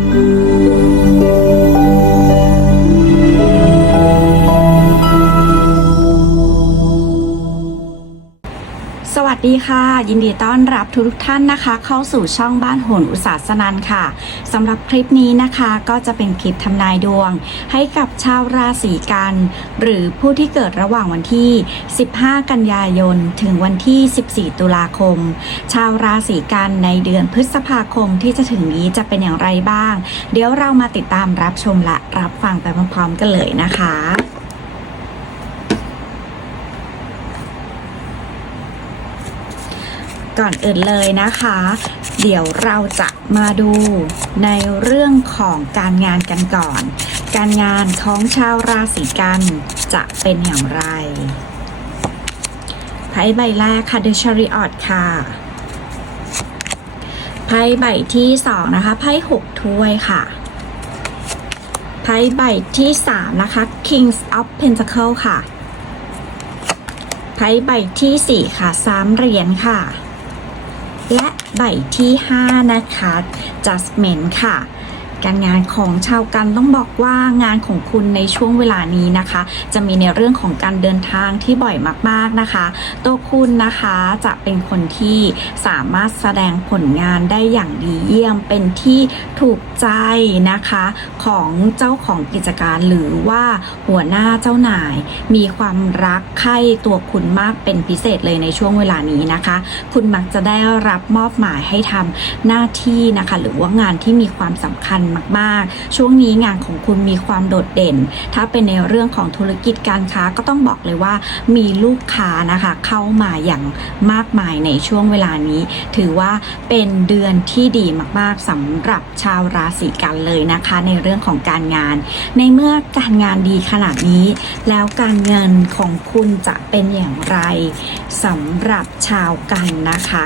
สวั ค่ะ ยินดีต้อนรับทุกท่านนะคะ เข้าสู่ช่องบ้านโหนอุตสาสนันค่ะสำหรับคลิปนี้นะคะก็จะเป็นคลิปทำนายดวง ให้กับชาวราศีกัน หรือผู้ที่เกิดระหว่างวันที่ 15 กันยายน ถึงวันที่ 14 ตุลาคม ชาวราศีกันในเดือนพฤษภาคมที่จะถึงนี้จะเป็นอย่างไรบ้าง เดี๋ยวเรามาติดตามรับชมและรับฟังไปพร้อมๆกันเลยนะคะ ก่อนอื่นเลยนะคะ เดี๋ยวเราจะมาดูในเรื่องของการงานกันก่อน การงานของชาวราศีกันจะเป็นอย่างไรไพ่ใบแรกค่ะ The Chariot ค่ะไพ่ใบที่สองนะคะไพ่หกถ้วยค่ะไพ่ใบที่สามนะคะ Kings of Pentacle ค่ะไพ่ใบที่สี่ค่ะสามเหรียญค่ะ และใบที่ 5 นะคะ Justment ค่ะ การงานของชาวกันต้องบอกว่างานของคุณในช่วงเวลานี้นะคะ จะมีในเรื่องของการเดินทางที่บ่อยมากๆนะคะ ตัวคุณนะคะจะเป็นคนที่สามารถแสดงผลงานได้อย่างดีเยี่ยมเป็นที่ถูกใจนะคะของเจ้าของกิจการหรือว่าหัวหน้าเจ้านาย มีความรักใคร่ตัวคุณมากเป็นพิเศษเลยในช่วงเวลานี้นะคะ คุณมักจะได้รับมอบหมายให้ทำหน้าที่นะคะ หรือว่างานที่มีความสำคัญมากๆ ช่วงนี้งานของคุณมีความโดดเด่น ถ้าเป็นในเรื่องของธุรกิจการค้าก็ต้องบอกเลยว่ามีลูกค้านะคะเข้ามาอย่างมากมายในช่วงเวลานี้ ถือว่าเป็นเดือนที่ดีมากๆสำหรับชาวราศีกันเลยนะคะ ในเรื่องของการงาน ในเมื่อการงานดีขนาดนี้ แล้วการเงินของคุณจะเป็นอย่างไรสำหรับชาวกันนะคะ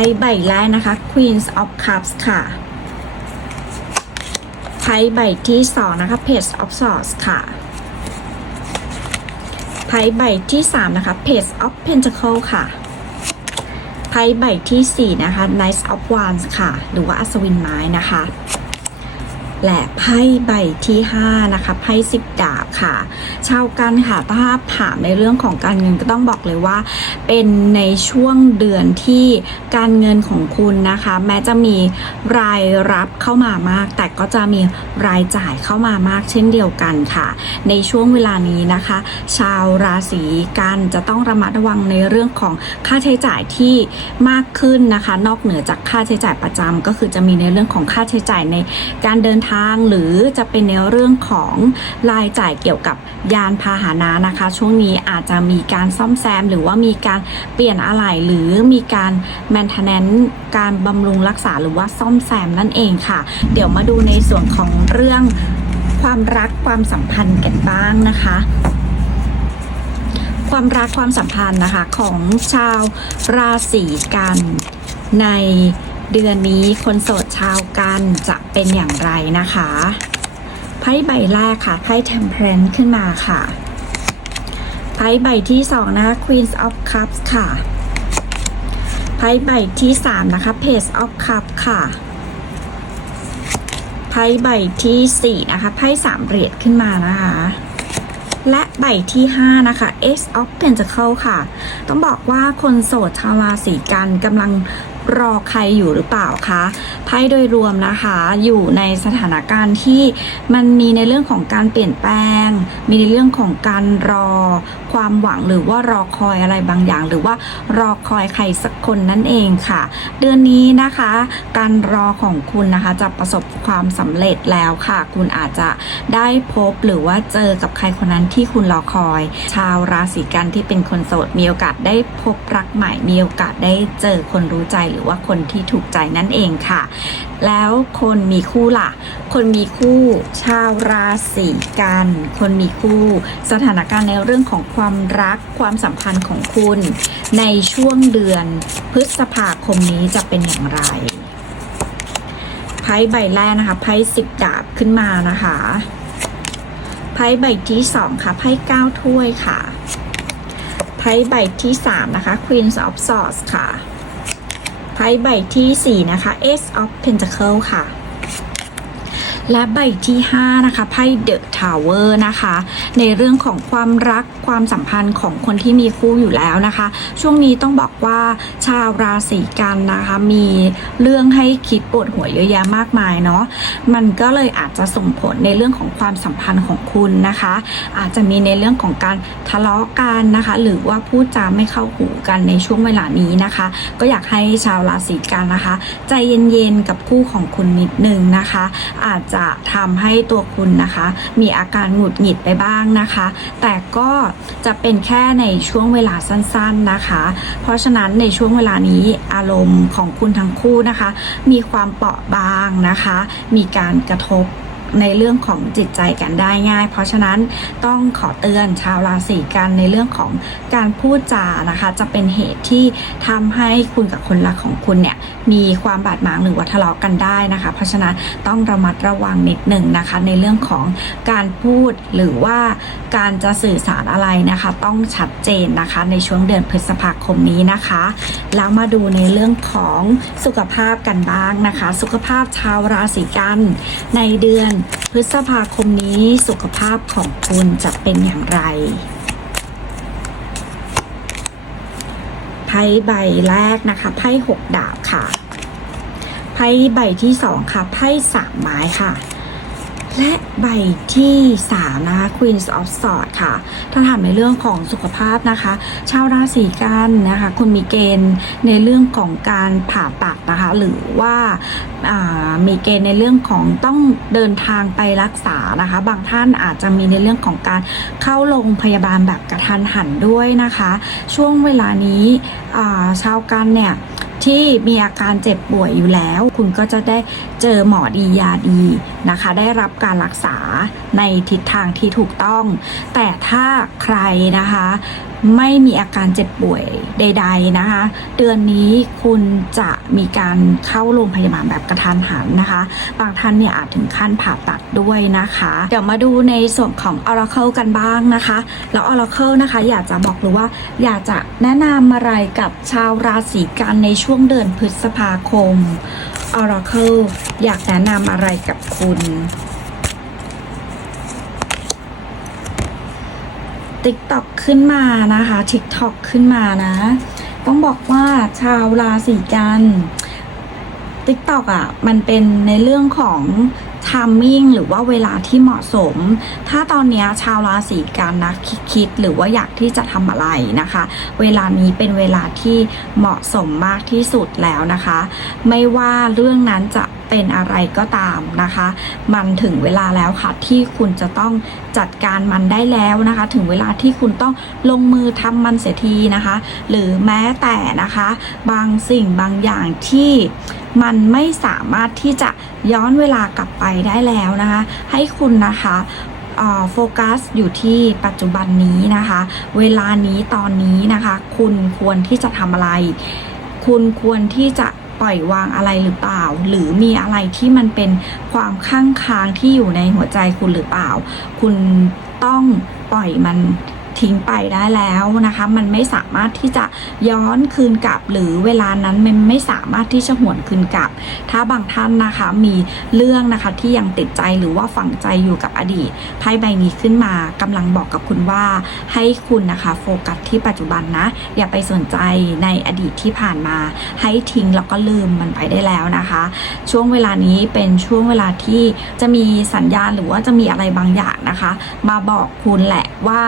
พ่ใบแรกนะคะ Queens of Cups ค่ะ ไพ่ใบที่สองนะคะ Page of Swords ค่ะ ไพ่ใบที่สามนะคะ Page of Pentacle ค่ะ ไพ่ใบที่สี่นะคะ Knight of Wands ค่ะ หรือว่าอัศวินไม้นะคะ และไพ่ใบที่ 5 นะคะไพ่สิบดาบค่ะ ชาวกันค่ะถ้าถามในเรื่องของการเงินก็ต้องบอกเลยว่า เป็นในช่วงเดือนที่การเงินของคุณนะคะ แม้จะมีรายรับเข้ามามาก แต่ก็จะมีรายจ่ายเข้ามามาก เช่นเดียวกันค่ะ ในช่วงเวลานี้นะคะ ชาวราศีกันจะต้องระมัดระวังในเรื่องของค่าใช้จ่ายที่มากขึ้นนะคะ นอกเหนือจากค่าใช้จ่ายประจำก็คือจะมีในเรื่องของค่าใช้จ่ายในการเดินทาง หรือจะเป็นในเรื่องของรายจ่ายเกี่ยวกับยานพาหนะนะคะ ช่วงนี้อาจจะมีการซ่อมแซม หรือว่ามีการเปลี่ยนอะไหล่หรือมีการ maintenance การบำรุงรักษาหรือว่าซ่อมแซมนั่นเองค่ะ เดี๋ยวมาดูในส่วนของเรื่องความรักความสัมพันธ์กันบ้างนะคะความรักความสัมพันธ์นะคะของชาวราศีกันในเดือนนี้คนโสด ชาวกันจะเป็นอย่างไรนะคะไพ่ใบแรกค่ะไพ่ Temperance ขึ้นมาค่ะไพ่ใบที่สองนะคะ Queen of Cups ค่ะไพ่ใบที่สามนะคะ Page of Cups ค่ะไพ่ใบที่สี่นะคะไพ่สามเหรียญขึ้นมานะคะและใบที่ 5 นะคะ Ace of Pentacle ค่ะ ต้องบอกว่าคนโสดชาวราศีกันกำลัง รอใครอยู่หรือเปล่าคะไพ่โดยรวมนะคะอยู่ในสถานการณ์ที่มันมีในเรื่องของการเปลี่ยนแปลง มีในเรื่องของการรอ ความหวังหรือว่ารอคอยอะไรบางอย่าง หรือว่ารอคอยใครสักคนนั่นเองค่ะ เดือนนี้นะคะ การรอของคุณนะคะจะประสบความสำเร็จแล้วค่ะ คุณอาจจะได้พบหรือว่าเจอกับใครคนนั้นที่คุณรอคอย ชาวราศีกันที่เป็นคนโสดมีโอกาสได้พบรักใหม่มีโอกาสได้เจอคนรู้ใจหรือว่าคนที่ถูกใจนั่นเองค่ะ แล้วคนมีคู่ล่ะ คนมีคู่ชาวราศีกัน คนมีคู่ สถานการณ์ในเรื่องของความความรักความสัมพันธ์ของคุณ ในช่วงเดือนพฤษภาคมนี้จะเป็นอย่างไรไพ่ใบแรกนะคะไพ่สิบดาบขึ้นมานะคะไพ่ใบที่สองค่ะไพ่เก้าถ้วยค่ะไพ่ใบที่สามนะคะ Queen of Swords ค่ะไพ่ใบที่4นะคะ Ace of Pentacle ค่ะ และใบที่5นะคะไพ่ The Tower นะคะ ในเรื่องของความรักความสัมพันธ์ของคนที่มีคู่อยู่แล้วนะคะ ช่วงนี้ต้องบอกว่าชาวราศีกันนะคะ มีเรื่องให้คิดปวดหัวเยอะแยะมากมายเนาะมันก็เลยอาจจะส่งผลในเรื่องของความสัมพันธ์ของคุณนะคะ อาจจะมีในเรื่องของการทะเลาะกันนะคะ หรือว่าพูดจาไม่เข้าหูกันในช่วงเวลานี้นะคะ ก็อยากให้ชาวราศีกันนะคะ ใจเย็นๆกับคู่ของคุณนิดนึงนะคะ อาจจะทำให้ตัวคุณนะคะ มีอาการหงุดหงิดไปบ้างนะคะ แต่ก็จะเป็นแค่ในช่วงเวลาสั้นๆนะคะ เพราะฉะนั้นในช่วงเวลานี้อารมณ์ของคุณทั้งคู่นะคะ มีความเปราะบางนะคะ มีการกระทบ ในเรื่องของจิตใจกันได้ง่าย เพราะฉะนั้นต้องขอเตือนชาวราศีกันในเรื่องของการพูดจานะคะ จะเป็นเหตุที่ทำให้คุณกับคนรักของคุณเนี่ยมีความบาดหมางหรือว่าทะเลาะกันได้นะคะ เพราะฉะนั้นต้องระมัดระวังนิดหนึ่งนะคะ ในเรื่องของการพูดหรือว่าการจะสื่อสารอะไรนะคะ ต้องชัดเจนนะคะในช่วงเดือนพฤษภาคมนี้นะคะ แล้วมาดูในเรื่องของสุขภาพกันบ้างนะคะ สุขภาพชาวราศีกันในเดือนพฤษภาคมนี้สุขภาพของคุณจะเป็นอย่างไร ไพ่ใบแรกนะคะไพ่หกดาบค่ะไพ่ใบที่สองค่ะไพ่สามไม้ค่ะ และใบที่ 3 นะคะ Queens of Swords ค่ะ ถ้าถามในเรื่องของสุขภาพนะคะ ชาวราศีกันนะคะ คุณมีเกณฑ์ในเรื่องของการผ่าตัดนะคะ หรือว่าามีเกณฑ์ในเรื่องของต้องเดินทางไปรักษานะคะ บางท่านอาจจะมีในเรื่องของการเข้าโรงพยาบาลแบบกระทันหันด้วยนะคะ ช่วงเวลานี้าชาวกันเนี่ย ที่มีอาการเจ็บป่วยอยู่แล้ว คุณก็จะได้เจอหมอดียาดีนะคะ ได้รับการรักษาในทิศทางที่ถูกต้อง แต่ถ้าใครนะคะไม่มีอาการเจ็บป่วยใด ๆนะคะ เดือนนี้คุณจะมีการเข้าโรงพยาบาลแบบกระทันหันนะคะ บางท่านเนี่ยอาจถึงขั้นผ่าตัดด้วยนะคะ เดี๋ยวมาดูในส่วนของ Oracle กันบ้างนะคะ แล้ว Oracle นะคะ อยากจะบอกหรือว่า อยากจะแนะนำอะไรกับชาวราศีกันในช่วงเดือนพฤษภาคม Oracle อยากแนะนำอะไรกับคุณ TikTok ขึ้นมานะคะ TikTok ขึ้นมานะ ต้องบอกว่าชาวราศีกัน TikTok อะ มันเป็นในเรื่องของ ทามมิ่งหรือว่าเวลาที่เหมาะสม ถ้าตอนนี้ชาวราศีกันนะคิดคิดหรือว่าอยากที่จะทำอะไรนะคะ เวลานี้เป็นเวลาที่เหมาะสมมากที่สุดแล้วนะคะ ไม่ว่าเรื่องนั้นจะเป็นอะไรก็ตามนะคะ มันถึงเวลาแล้วค่ะที่คุณจะต้องจัดการมันได้แล้วนะคะ ถึงเวลาที่คุณต้องลงมือทำมันเสียทีนะคะ หรือแม้แต่นะคะ บางสิ่งบางอย่างที่ มันไม่สามารถที่จะย้อนเวลากลับไปได้แล้วนะคะ ให้คุณนะคะโฟกัสอยู่ที่ปัจจุบันนี้นะคะ เวลานี้ตอนนี้นะคะ คุณควรที่จะทำอะไร คุณควรที่จะปล่อยวางอะไรหรือเปล่า หรือมีอะไรที่มันเป็นความข้างค้างที่อยู่ในหัวใจคุณหรือเปล่า คุณต้องปล่อยมัน ทิ้งไปได้แล้วนะคะ มันไม่สามารถที่จะย้อนคืนกลับ หรือเวลานั้นมันไม่สามารถที่จะหวนคืนกลับ ถ้าบางท่านนะคะมีเรื่องนะคะที่ยังติดใจหรือว่าฝังใจอยู่กับอดีตไพ่ใบนี้ขึ้นมากำลังบอกกับคุณว่า ให้คุณนะคะโฟกัสที่ปัจจุบันนะ อย่าไปสนใจในอดีตที่ผ่านมา ให้ทิ้งแล้วก็ลืมมันไปได้แล้วนะคะ ช่วงเวลานี้เป็นช่วงเวลาที่จะมีสัญญาณหรือว่าจะมีอะไรบางอย่างนะคะ มาบอกคุณแหละว่า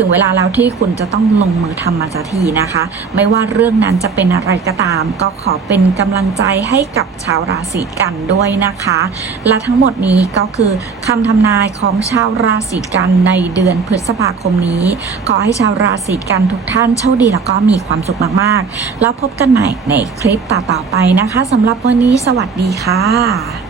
ถึงเวลาแล้วที่คุณจะต้องลงมือทำมันสักทีนะคะ ไม่ว่าเรื่องนั้นจะเป็นอะไรก็ตาม ก็ขอเป็นกำลังใจให้กับชาวราศีกันด้วยนะคะ และทั้งหมดนี้ก็คือคำทำนายของชาวราศีกันในเดือนพฤษภาคมนี้ ขอให้ชาวราศีกันทุกท่านโชคดีแล้วก็มีความสุขมากๆ แล้วพบกันใหม่ในคลิปต่อๆไปนะคะสำหรับวันนี้สวัสดีค่ะ